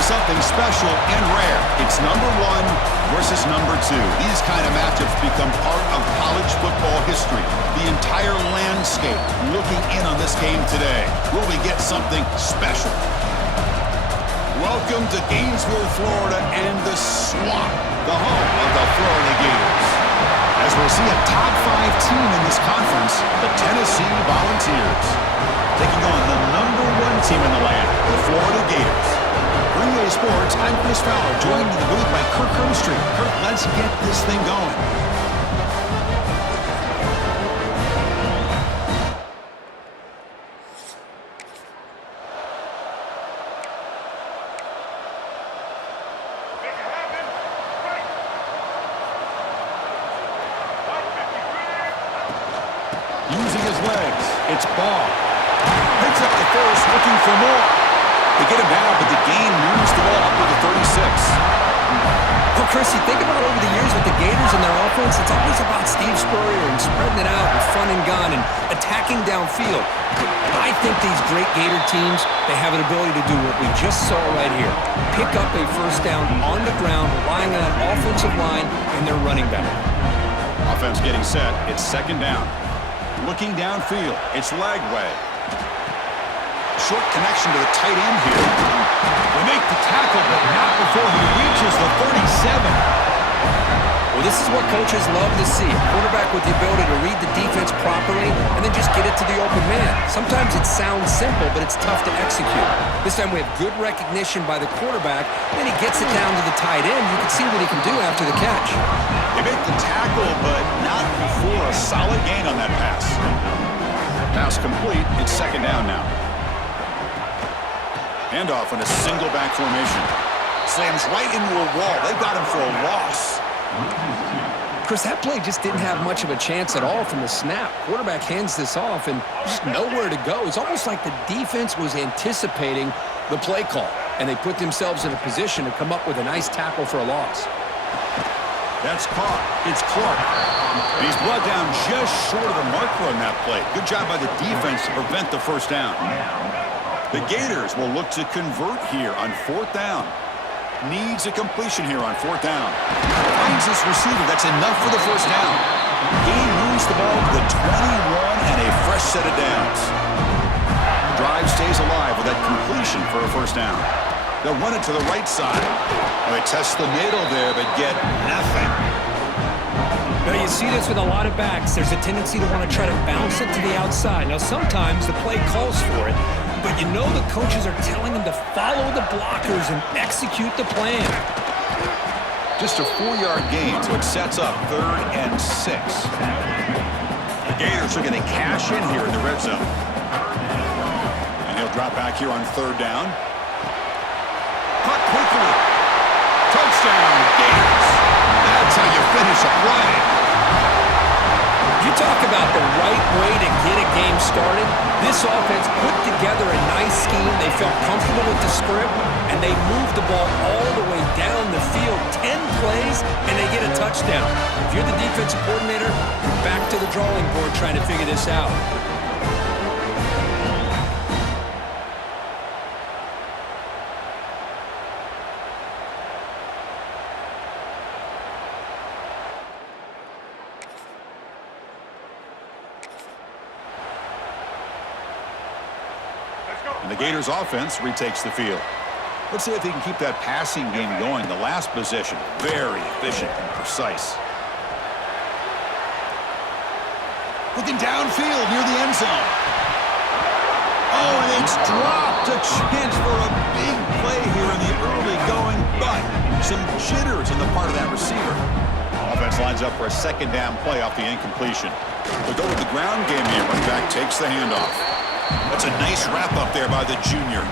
to something special and rare. It's number 1 versus number 2. These kind of matchups become part of college football history. The entire landscape looking in on this game today. Will we get something special? Welcome to Gainesville, Florida, and the Swamp, the home of the Florida Gators. As we'll see a top 5 team in this conference, the Tennessee Volunteers, taking on the number 1 team in the land, the Florida Gators. For EA Sports, I'm Chris Fowler, joined in the booth by Kirk Hermstreet. Kirk, let's get this thing going. Using his legs, it's Ball. Picks up the first, looking for more. They get him down, but the gain moves the ball up to the 36. Well, Chris, you think about over the years with the Gators and their offense, it's always about Steve Spurrier and spreading it out and fun and gun and attacking downfield. I think these great Gator teams, they have an ability to do what we just saw right here. Pick up a first down on the ground, relying on that offensive line and their running back. Offense getting set. It's second down. Looking downfield, it's Lagway. Short connection to the tight end here. They make the tackle, but not before he reaches the 37. Well, this is what coaches love to see. A quarterback with the ability to read the defense properly and then just get it to the open man. Sometimes it sounds simple, but it's tough to execute. This time we have good recognition by the quarterback, then he gets it down to the tight end. You can see what he can do after the catch. They make the tackle, but not before a solid gain on that pass. Pass complete. It's second down now. Handoff in a single back formation. Slams right into a wall. They've got him for a loss. Chris, that play just didn't have much of a chance at all from the snap. Quarterback hands this off and just nowhere to go. It's almost like the defense was anticipating the play call, and they put themselves in a position to come up with a nice tackle for a loss. That's caught. It's Clark. And he's brought down just short of the marker on that play. Good job by the defense to prevent the first down. The Gators will look to convert here on fourth down. Needs a completion here on fourth down. Finds this receiver. That's enough for the first down. Gain moves the ball to the 21 and a fresh set of downs. The drive stays alive with that completion for a first down. They'll run it to the right side. They test the middle there, but get nothing. Now, you see this with a lot of backs. There's a tendency to want to try to bounce it to the outside. Now, sometimes the play calls for it, but you know the coaches are telling them to follow the blockers and execute the plan. Just a 4-yard gain, so it sets up 3rd and 6. The Gators are going to cash in here in the red zone. And he'll drop back here on 3rd down. Cut quickly. Touchdown, Gators. That's how you finish a play. You talk about the right way to get a game started. This offense put together a nice scheme. They felt comfortable with the script, and they moved the ball all the way down the field. 10 plays, and they get a touchdown. If you're the defensive coordinator, you're back to the drawing board trying to figure this out. And the Gators offense retakes the field. Let's see if they can keep that passing game going. The last possession, very efficient and precise. Looking downfield near the end zone. Oh, and it's dropped. A chance for a big play here in the early going, but some jitters on the part of that receiver. Offense lines up for a second down play off the incompletion. They'll go with the ground game here. Running back takes the handoff. That's a nice wrap up there by the junior.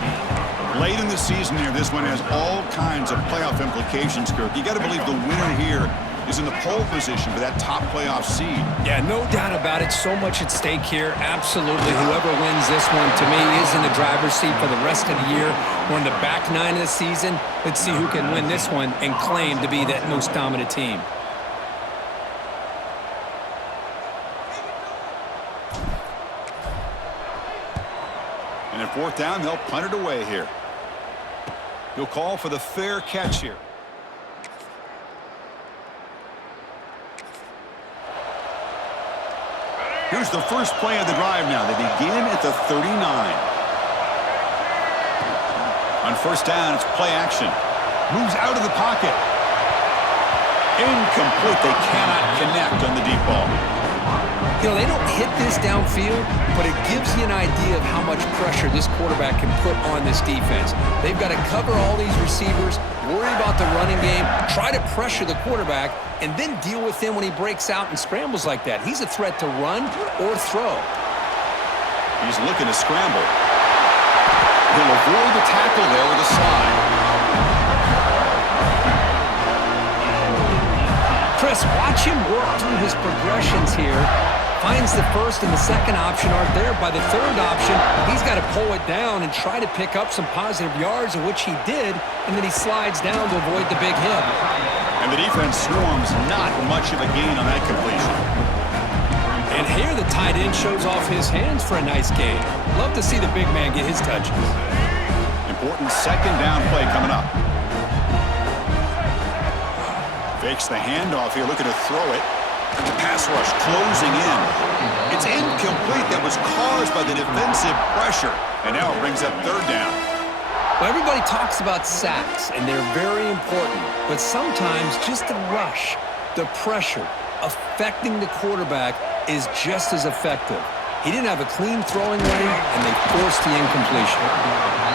Late in the season here, this one has all kinds of playoff implications, Kirk. You got to believe the winner here is in the pole position for that top playoff seed. Yeah, no doubt about it. So much at stake here. Absolutely. Whoever wins this one, to me, is in the driver's seat for the rest of the year. We're in the back 9 of the season. Let's see who can win this one and claim to be that most dominant team. And at fourth down, they'll punt it away here. He'll call for the fair catch here. Here's the first play of the drive now. They begin at the 39. On first down, it's play action. Moves out of the pocket. Incomplete. They cannot connect on the deep ball. You know, they don't hit this downfield, but it gives you an idea of how much pressure this quarterback can put on this defense. They've got to cover all these receivers, worry about the running game, try to pressure the quarterback, and then deal with him when he breaks out and scrambles like that. He's a threat to run or throw. He's looking to scramble. He'll avoid the tackle there with a slide. Chris, watch him work through his progressions here. Finds the first and the second option aren't there. By the third option, he's got to pull it down and try to pick up some positive yards, of which he did, and then he slides down to avoid the big hit. And the defense swarms, not much of a gain on that completion. And here the tight end shows off his hands for a nice gain. Love to see the big man get his touches. Important second down play coming up. Fakes the handoff here, looking to throw it. Pass rush closing in. It's incomplete. That was caused by the defensive pressure. And now it brings up third down. Well, everybody talks about sacks, and they're very important. But sometimes just the rush, the pressure, affecting the quarterback is just as effective. He didn't have a clean throwing lane, and they forced the incompletion.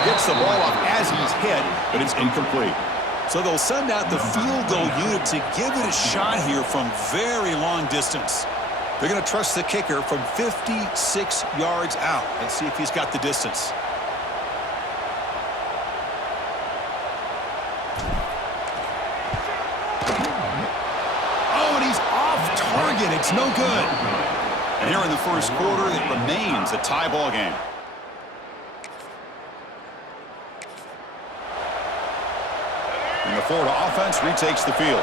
Gets the ball off as he's hit, but it's incomplete. So they'll send out the field goal unit to give it a shot here from very long distance. They're going to trust the kicker from 56 yards out. Let's see if he's got the distance. Oh, and he's off target. It's no good. And here in the first quarter, it remains a tie ball game. And the Florida offense retakes the field.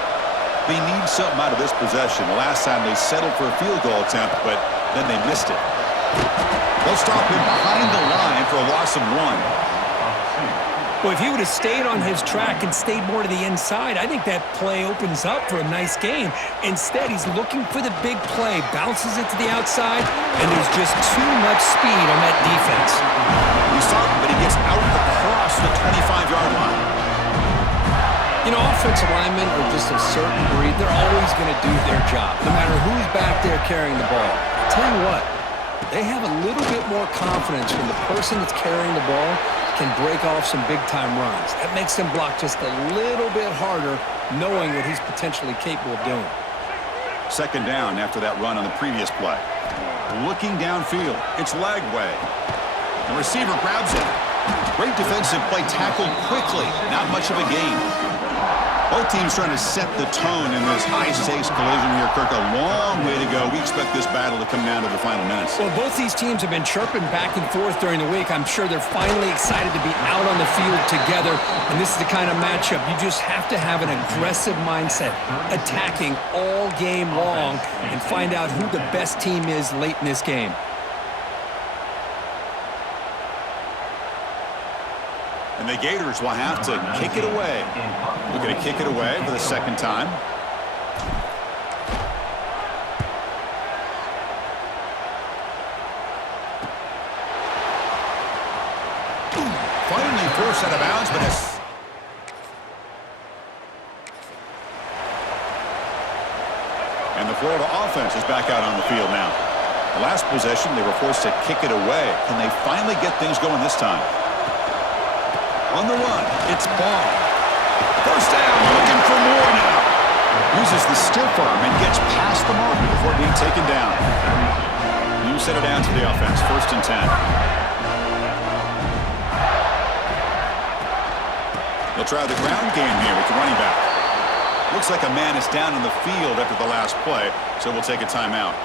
They need something out of this possession. The last time they settled for a field goal attempt, but then they missed it. They'll stop him behind the line for a loss of 1. Well, if he would have stayed on his track and stayed more to the inside, I think that play opens up for a nice gain. Instead, he's looking for the big play, bounces it to the outside, and there's just too much speed on that defense. He's talking, but he gets out across the 25-yard line. You know, offensive linemen are just a certain breed. They're always going to do their job, no matter who's back there carrying the ball. I'll tell you what, they have a little bit more confidence when the person that's carrying the ball can break off some big-time runs. That makes them block just a little bit harder, knowing what he's potentially capable of doing. Second down after that run on the previous play. Looking downfield, it's leg way. The receiver grabs it. Great defensive play, tackled quickly. Not much of a gain. Both teams trying to set the tone in this high-stakes collision here, Kirk. A long way to go. We expect this battle to come down to the final minutes. Well, both these teams have been chirping back and forth during the week. I'm sure they're finally excited to be out on the field together, and this is the kind of matchup you just have to have an aggressive mindset, attacking all game long, and find out who the best team is late in this game. And the Gators will have to kick it away. Looking to kick it away for the second time. Finally forced out of bounds, but it's... And the Florida offense is back out on the field now. The last possession, they were forced to kick it away. Can they finally get things going this time? On the run, it's Ball. First down, looking for more now. Uses the stiff arm and gets past the marker before being taken down. You set it down to the offense, 1st and 10. They'll try the ground game here with the running back. Looks like a man is down in the field after the last play, so we'll take a timeout.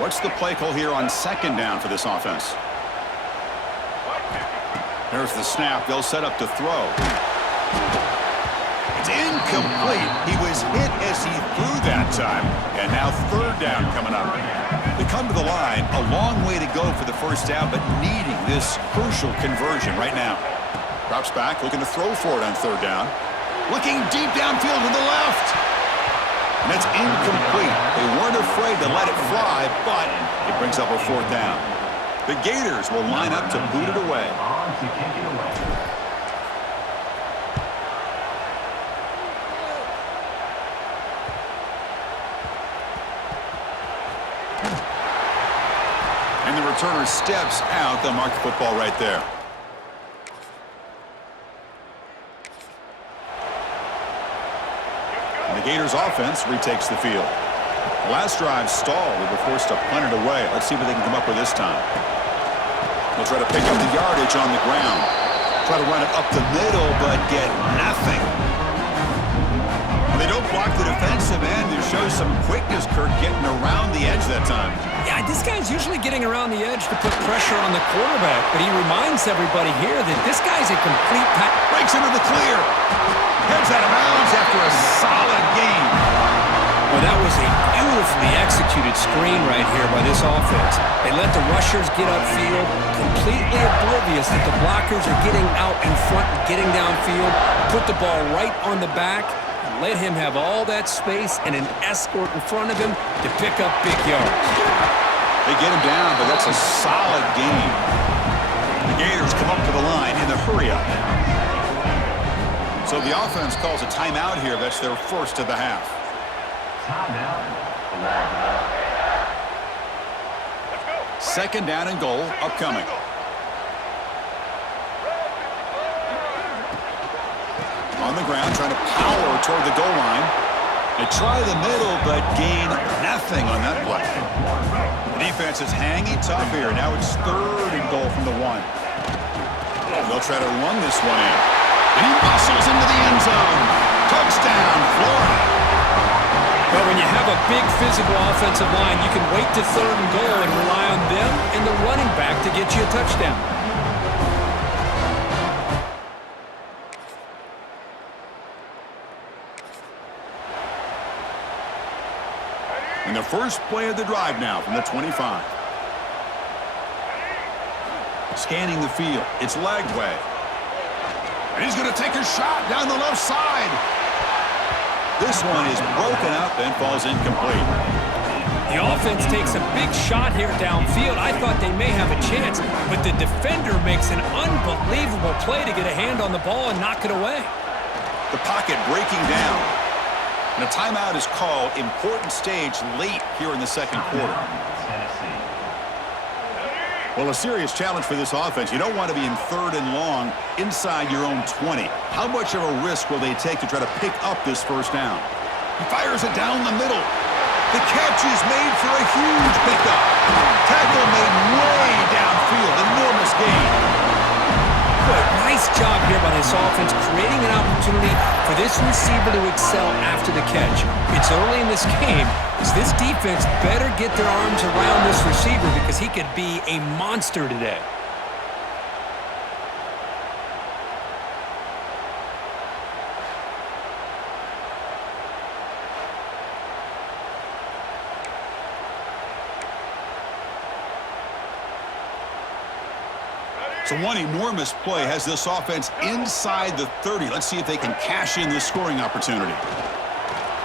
What's the play call here on second down for this offense? There's the snap. They'll set up to throw. It's incomplete. He was hit as he threw that time. And now third down coming up. They come to the line. A long way to go for the first down, but needing this crucial conversion right now. Drops back, looking to throw for it on third down. Looking deep downfield to the left. And that's incomplete. They weren't afraid to let it fly, but it brings up a fourth down. The Gators will line up to boot it away. And the returner steps out. They'll mark the football right there. And the Gators offense retakes the field. The last drive stalled. They were forced to punt it away. Let's see what they can come up with this time. They'll try to pick up the yardage on the ground. Try to run it up the middle, but get nothing. They don't block the defensive end. It shows some quickness, Kirk, getting around the edge that time. Yeah, this guy's usually getting around the edge to put pressure on the quarterback, but he reminds everybody here that this guy's a complete breaks into the clear. Heads out of bounds after a solid game. Well, that was a beautifully executed screen right here by this offense. They let the rushers get upfield, completely oblivious that the blockers are getting out in front and getting downfield, put the ball right on the back, let him have all that space and an escort in front of him to pick up big yards. They get him down, but that's a solid game. The Gators come up to the line in the hurry-up. So the offense calls a timeout here. That's their first of the half. Second down and goal upcoming. On the ground, trying to power toward the goal line. They try the middle, but gain nothing on that play. The defense is hanging tough here. Now it's third and goal from the one. They'll try to run this one in. And he muscles into the end zone. Touchdown, Florida. Well, when you have a big physical offensive line, you can wait to third and goal and rely on them and the running back to get you a touchdown. And the first play of the drive now from the 25. Scanning the field. It's Lagway. And he's going to take a shot down the left side. This one is broken up and falls incomplete. The offense takes a big shot here downfield. I thought they may have a chance, but the defender makes an unbelievable play to get a hand on the ball and knock it away. The pocket breaking down. And a timeout is called. Important stage late here in the second quarter. Well, a serious challenge for this offense. You don't want to be in third and long inside your own 20. How much of a risk will they take to try to pick up this first down? He fires it down the middle. The catch is made for a huge pickup. Tackle made way downfield. Enormous gain. But nice job here by this offense, creating an opportunity for this receiver to excel after the catch. It's early in this game, so this defense better get their arms around this receiver because he could be a monster today. So one enormous play has this offense inside the 30. Let's see if they can cash in this scoring opportunity.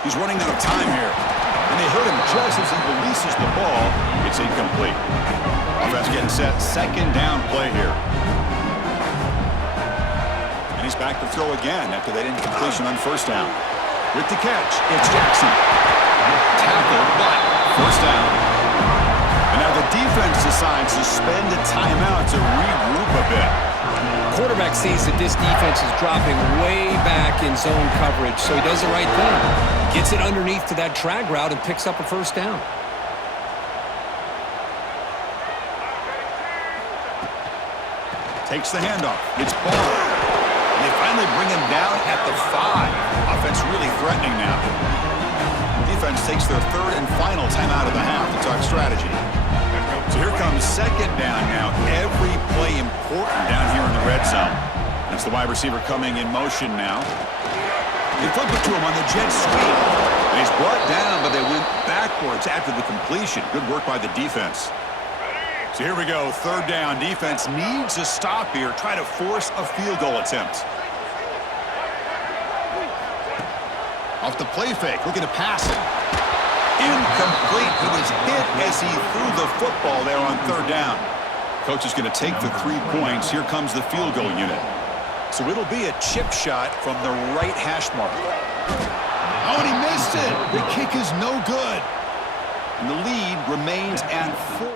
He's running out of time here. And they hit him just as he releases the ball. It's incomplete. Offense getting set. Second down play here. And he's back to throw again after that incompletion on first down. With the catch, it's Jackson. Tackle, but first down. And now the defense decides to spend a timeout to regroup a bit. Quarterback sees that this defense is dropping way back in zone coverage, so he does the right thing. Gets it underneath to that drag route and picks up a first down. Takes the handoff. It's ball. And they finally bring him down at the 5. Offense really threatening now. Defense takes their third and final timeout of the half to talk strategy. So here comes second down now. Every play important down here in the red zone. That's the wide receiver coming in motion now. They flip it to him on the jet sweep. And he's brought down, but they went backwards after the completion. Good work by the defense. So here we go, third down. Defense needs a stop here, try to force a field goal attempt. Off the play fake, looking to pass it. Incomplete. He was hit as he threw the football there on third down. Coach is going to take the 3 points. Here comes the field goal unit. So it'll be a chip shot from the right hash mark. Oh, and he missed it. The kick is no good. And the lead remains at 4.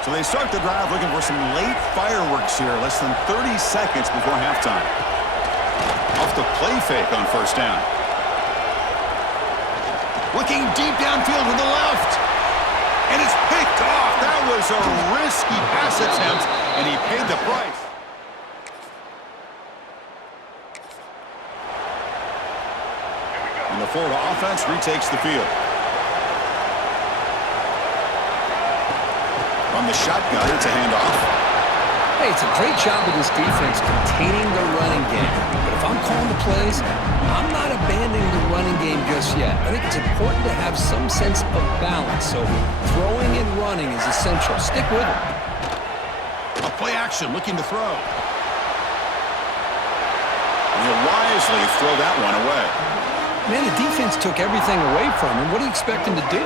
So they start the drive looking for some late fireworks here, less than 30 seconds before halftime. Off the play fake on first down. Looking deep downfield to the left. And it's picked off. That was a risky pass attempt, and he paid the price. And the Florida offense retakes the field. From the shotgun, it's a handoff. Hey, it's a great job of this defense containing the running game. But if I'm calling the plays, I'm not abandoning the running game just yet. I think it's important to have some sense of balance. So throwing and running is essential. Stick with it. A play action, looking to throw. And he'll wisely throw that one away. Man, the defense took everything away from him. What do you expect him to do?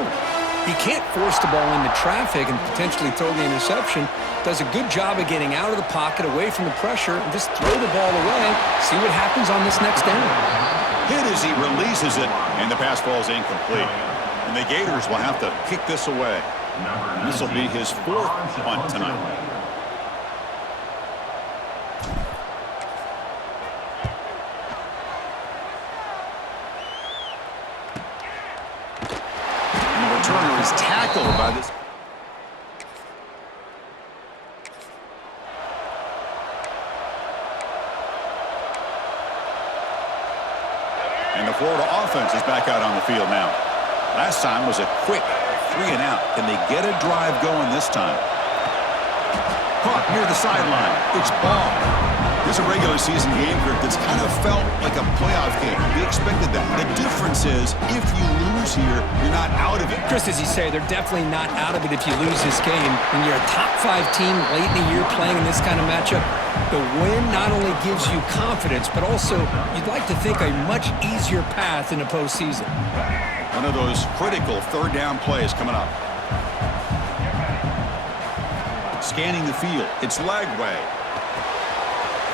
He can't force the ball into traffic and potentially throw the interception. Does a good job of getting out of the pocket, away from the pressure, and just throw the ball away. See what happens on this next down. Hit as he releases it, and the pass ball is incomplete. And the Gators will have to kick this away. This will be his 4th punt tonight. Turner is tackled by this. And the Florida offense is back out on the field now. Last time was a quick 3 and out. Can they get a drive going this time? Caught near the sideline. It's ball. This is a regular season game here that's kind of felt like a playoff game. We expected that. The difference is, if you lose here, you're not out of it. Just as you say, they're definitely not out of it if you lose this game. When you're a top 5 team late in the year playing in this kind of matchup, the win not only gives you confidence, but also you'd like to think a much easier path in the postseason. One of those critical third down plays coming up. Scanning the field. It's Lagway.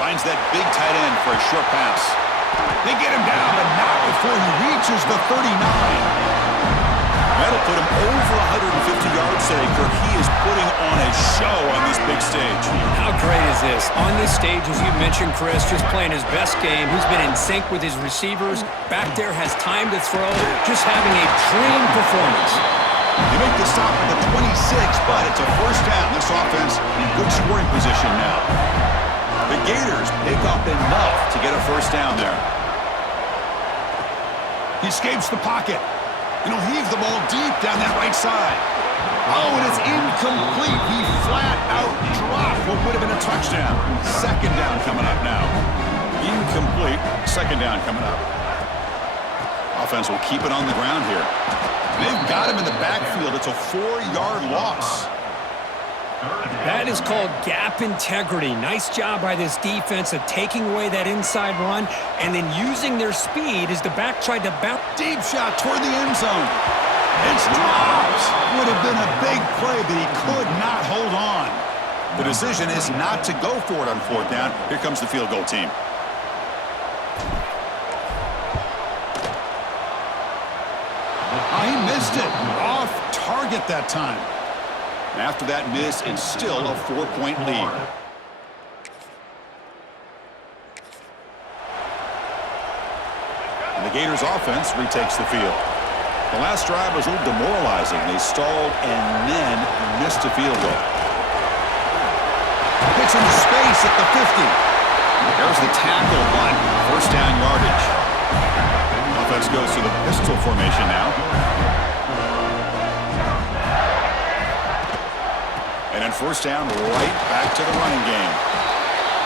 Finds that big tight end for a short pass. They get him down, but not before he reaches the 39. That'll put him over 150 yards today, Kirk. He is putting on a show on this big stage. How great is this? On this stage, as you mentioned, Chris, just playing his best game. He's been in sync with his receivers. Back there has time to throw. Just having a dream performance. They make the stop at the 26, but it's a first down. This offense in good scoring position now. The Gators pick up enough to get a first down there. He escapes the pocket. And he'll heave the ball deep down that right side. Oh, and it's incomplete. He flat out dropped what would have been a touchdown. Second down coming up now. Incomplete. Second down coming up. Offense will keep it on the ground here. They've got him in the backfield. It's a 4-yard loss. That is called gap integrity. Nice job by this defense of taking away that inside run and then using their speed as the back tried to bounce. Deep shot toward the end zone. It's dropped. Would have been a big play, but he could not hold on. The decision is not to go for it on 4th down. Here comes the field goal team. Oh, he missed it. Off target that time. After that miss, it's still a 4-point lead. And the Gators offense retakes the field. The last drive was a little demoralizing. They stalled and then missed a field goal. Gets into space at the 50. There's the tackle on first down yardage. Offense goes to the pistol formation now. And then first down, right back to the running game.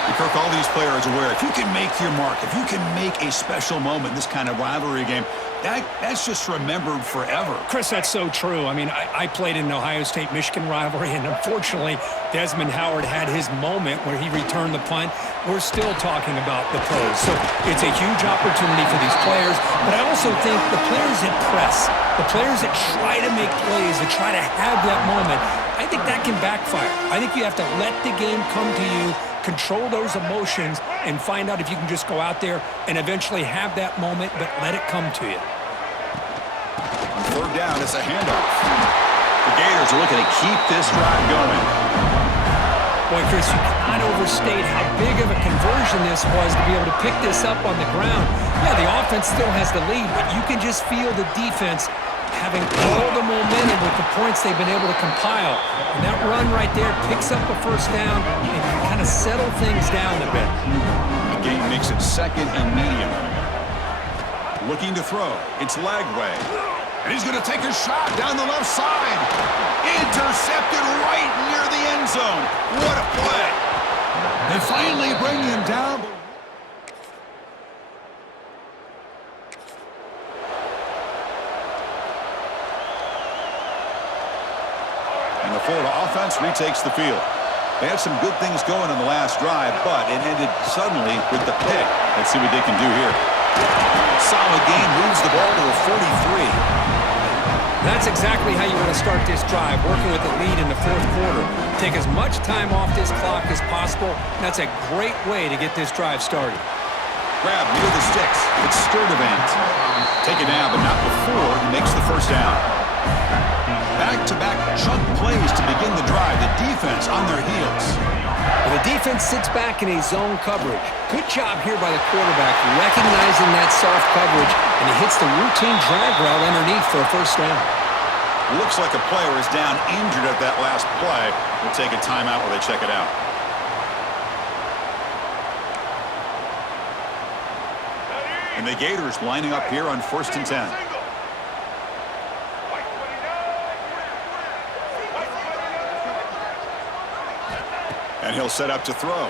And Kirk, all these players are aware, if you can make your mark, if you can make a special moment in this kind of rivalry game, that's just remembered forever. Chris, that's so true. I mean, I played in an Ohio State-Michigan rivalry, and unfortunately, Desmond Howard had his moment where he returned the punt. We're still talking about the pros. So it's a huge opportunity for these players, but I also think the players that press, the players that try to make plays, that try to have that moment, I think that can backfire. I think you have to let the game come to you, control those emotions, and find out if you can just go out there and eventually have that moment, but let it come to you. On third down, it's a handoff. The Gators are looking to keep this drive going. Boy, Chris, you cannot overstate how big of a conversion this was to be able to pick this up on the ground. Yeah, the offense still has the lead, but you can just feel the defense having all the momentum with the points they've been able to compile. And that run right there picks up a first down and can kind of settle things down a bit. The game makes it second and medium. Looking to throw. It's Lagway. And he's going to take a shot down the left side. Intercepted right near the end zone. What a play. They finally bring him down. And the Florida offense retakes the field. They had some good things going on the last drive, but it ended suddenly with the pick. Let's see what they can do here. Solid gain, moves the ball to a 43. That's exactly how you want to start this drive, working with the lead in the fourth quarter. Take as much time off this clock as possible. That's a great way to get this drive started. Grab near the sticks. It's Sturdivant. Take it down, but not before he makes the first down. Back-to-back chunk plays to begin the drive. The defense on their heels. Well, the defense sits back in a zone coverage. Good job here by the quarterback, recognizing that soft coverage, and he hits the routine drag route underneath for a first down. Looks like a player is down injured at that last play. We'll take a timeout while they check it out. And the Gators lining up here on 1st and 10. And he'll set up to throw.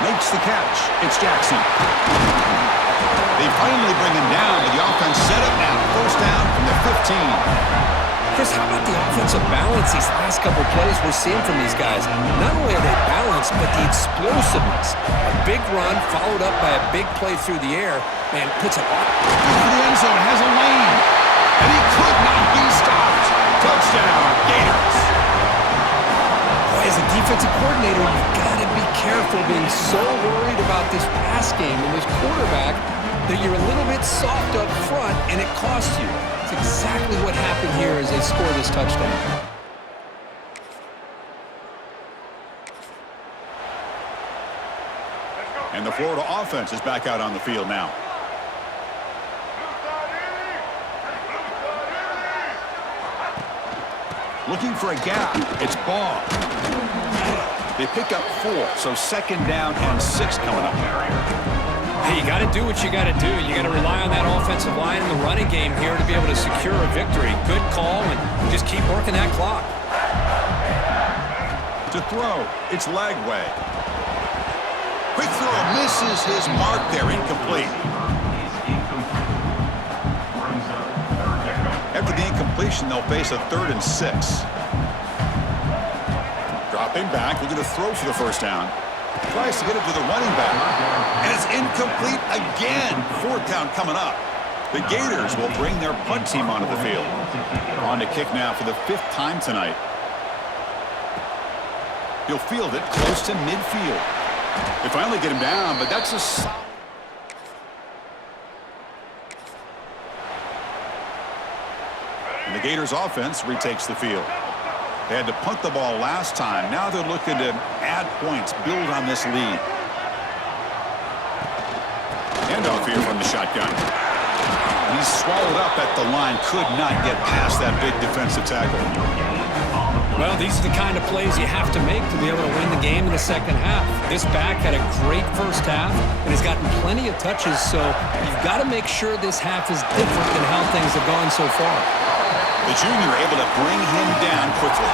Makes the catch. It's Jackson. They finally bring him down, but the offense set up now. First down from the 15. Chris, how about the offensive balance these last couple plays we're seeing from these guys? Not only are they balanced, but the explosiveness. A big run followed up by a big play through the air. Man, puts it up. Into the end zone, has a lane. And he could not be stopped. Touchdown, Gators. As a defensive coordinator, you've got to be careful being so worried about this pass game and this quarterback that you're a little bit soft up front and it costs you. It's exactly what happened here as they score this touchdown. And the Florida offense is back out on the field now. Looking for a gap. It's Ball. They pick up 4, so second down and 6 coming up. Hey, you got to do what you got to do. You got to rely on that offensive line and the running game here to be able to secure a victory. Good call, and just keep working that clock. To throw, it's Lagway. Quick throw, misses his mark there, incomplete. After the incompletion, they'll face a 3rd and 6. Dropping back, looking to throw for the first down. Tries to get it to the running back. And it's incomplete again. 4th down coming up. The Gators will bring their punt team onto the field. On to kick now for the 5th time tonight. He'll field it close to midfield. They finally get him down, but that's a solid. And the Gators offense retakes the field. They had to punt the ball last time. Now they're looking to add points, build on this lead. Handoff here from the shotgun. He's swallowed up at the line. Could not get past that big defensive tackle. Well, these are the kind of plays you have to make to be able to win the game in the second half. This back had a great first half and has gotten plenty of touches, so you've got to make sure this half is different than how things have gone so far. The junior able to bring him down quickly.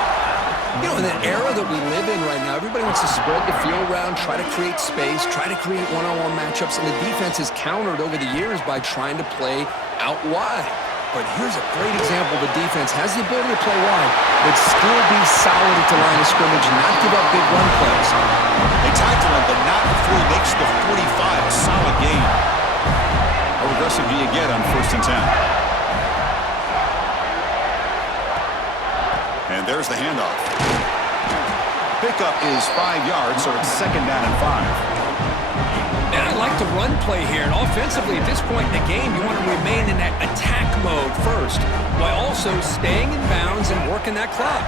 You know, in the era that we live in right now, everybody wants to spread the field around, try to create space, try to create one-on-one matchups, and the defense has countered over the years by trying to play out wide. But here's a great example. The defense has the ability to play wide, but still be solid at the line of scrimmage and not give up big run plays. They tackle him, but not before he makes the 45. A solid gain. How aggressive do you get on 1st and 10? And there's the handoff. Pickup is 5 yards, so it's 2nd down and 5. And I like the run play here. And offensively, at this point in the game, you want to remain in that attack mode first, while also staying in bounds and working that clock.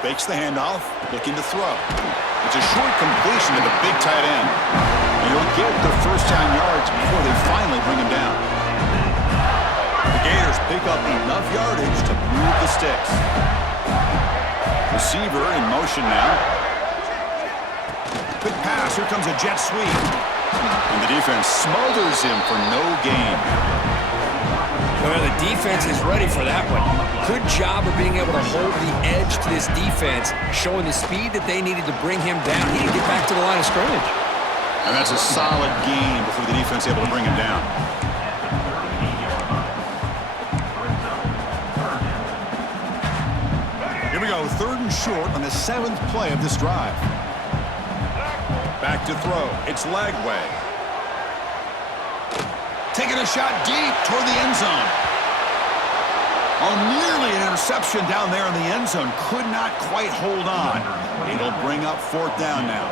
Fakes the handoff, looking to throw. It's a short completion to the big tight end. And he'll get the 1st down yards before they finally bring him down. The Gators pick up enough yardage to move the sticks. Receiver in motion now. Quick pass. Here comes a jet sweep. And the defense smothers him for no gain. Well, the defense is ready for that one. Good job of being able to hold the edge to this defense, showing the speed that they needed to bring him down. He didn't get back to the line of scrimmage. And that's a solid gain before the defense able to bring him down. Here we go, 3rd and short on the 7th play of this drive. Back to throw. It's Lagway. Taking a shot deep toward the end zone. Oh, nearly an interception down there in the end zone. Could not quite hold on. It'll bring up 4th down now.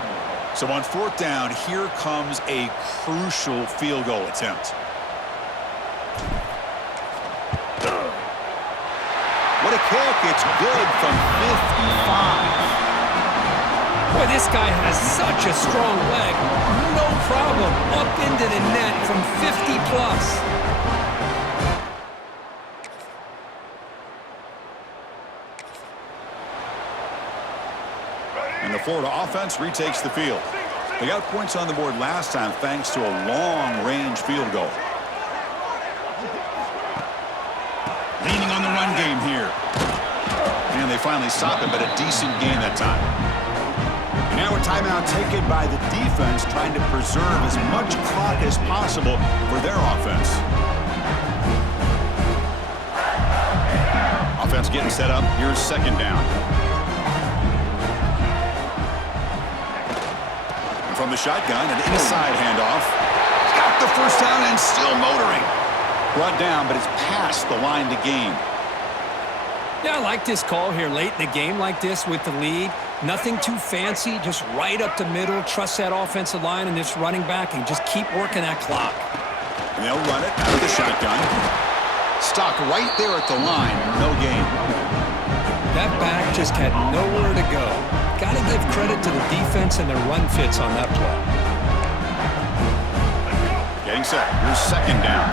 So on 4th down, here comes a crucial field goal attempt. What a kick. It's good from 55. Boy, this guy has such a strong leg. No problem. Up into the net from 50 plus. And the Florida offense retakes the field. They got points on the board last time thanks to a long-range field goal. Leaning on the run game here. And they finally stopped him, but a decent gain that time. And now a timeout taken by the defense, trying to preserve as much clock as possible for their offense. Offense getting set up. Here's 2nd down. And from the shotgun, an inside handoff. Got the 1st down and still motoring. Brought down, but it's past the line to gain. Yeah, I like this call here late in the game like this with the lead. Nothing too fancy, just right up the middle. Trust that offensive line and this running back and just keep working that clock. And they'll run it out of the shotgun. Stopped right there at the line. No gain. That back just had nowhere to go. Got to give credit to the defense and their run fits on that play. Getting set. Here's 2nd down.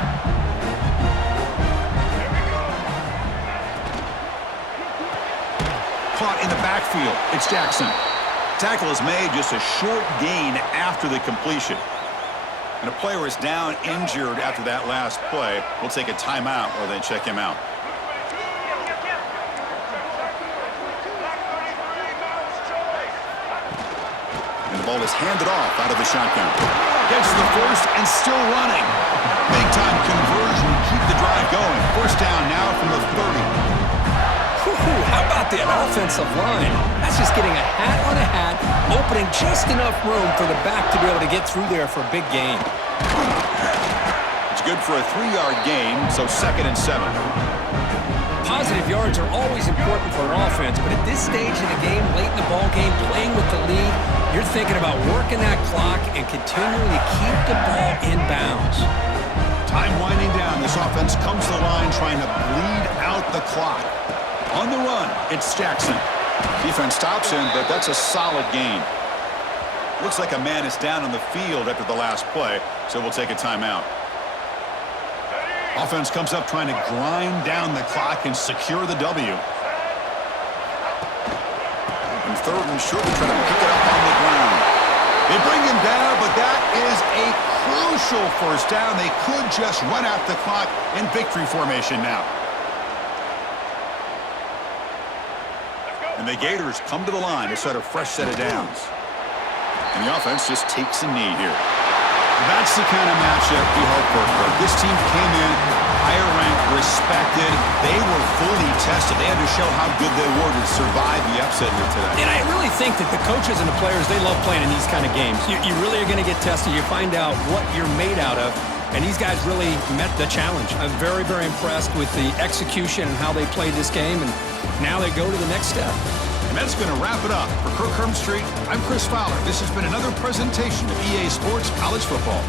Caught in the backfield. It's Jackson. Tackle is made, just a short gain after the completion. And a player is down injured after that last play. We'll take a timeout while they check him out. And the ball is handed off out of the shotgun. Gets the 1st and still running. Big time conversion to keep the drive going. 1st down now from the 30. How about that offensive line? That's just getting a hat on a hat, opening just enough room for the back to be able to get through there for a big gain. It's good for a 3-yard gain, so 2nd and 7. Positive yards are always important for an offense, but at this stage in the game, late in the ball game, playing with the lead, you're thinking about working that clock and continuing to keep the ball in bounds. Time winding down. This offense comes to the line trying to bleed out the clock. On the run, it's Jackson. Defense stops him, but that's a solid gain. Looks like a man is down on the field after the last play, so we'll take a timeout. Offense comes up trying to grind down the clock and secure the W. And 3rd and short, try to pick it up on the ground. They bring him down, but that is a crucial 1st down. They could just run out the clock in victory formation now. And the Gators come to the line to set a fresh set of downs. And the offense just takes a knee here. That's the kind of matchup we hope for. This team came in higher ranked, respected. They were fully tested. They had to show how good they were to survive the upset here today. And I really think that the coaches and the players, they love playing in these kind of games. You really are going to get tested. You find out what you're made out of. And these guys really met the challenge. I'm very, very impressed with the execution and how they played this game. And now they go to the next step. And that's going to wrap it up. For Kirk Street, I'm Chris Fowler. This has been another presentation of EA Sports College Football.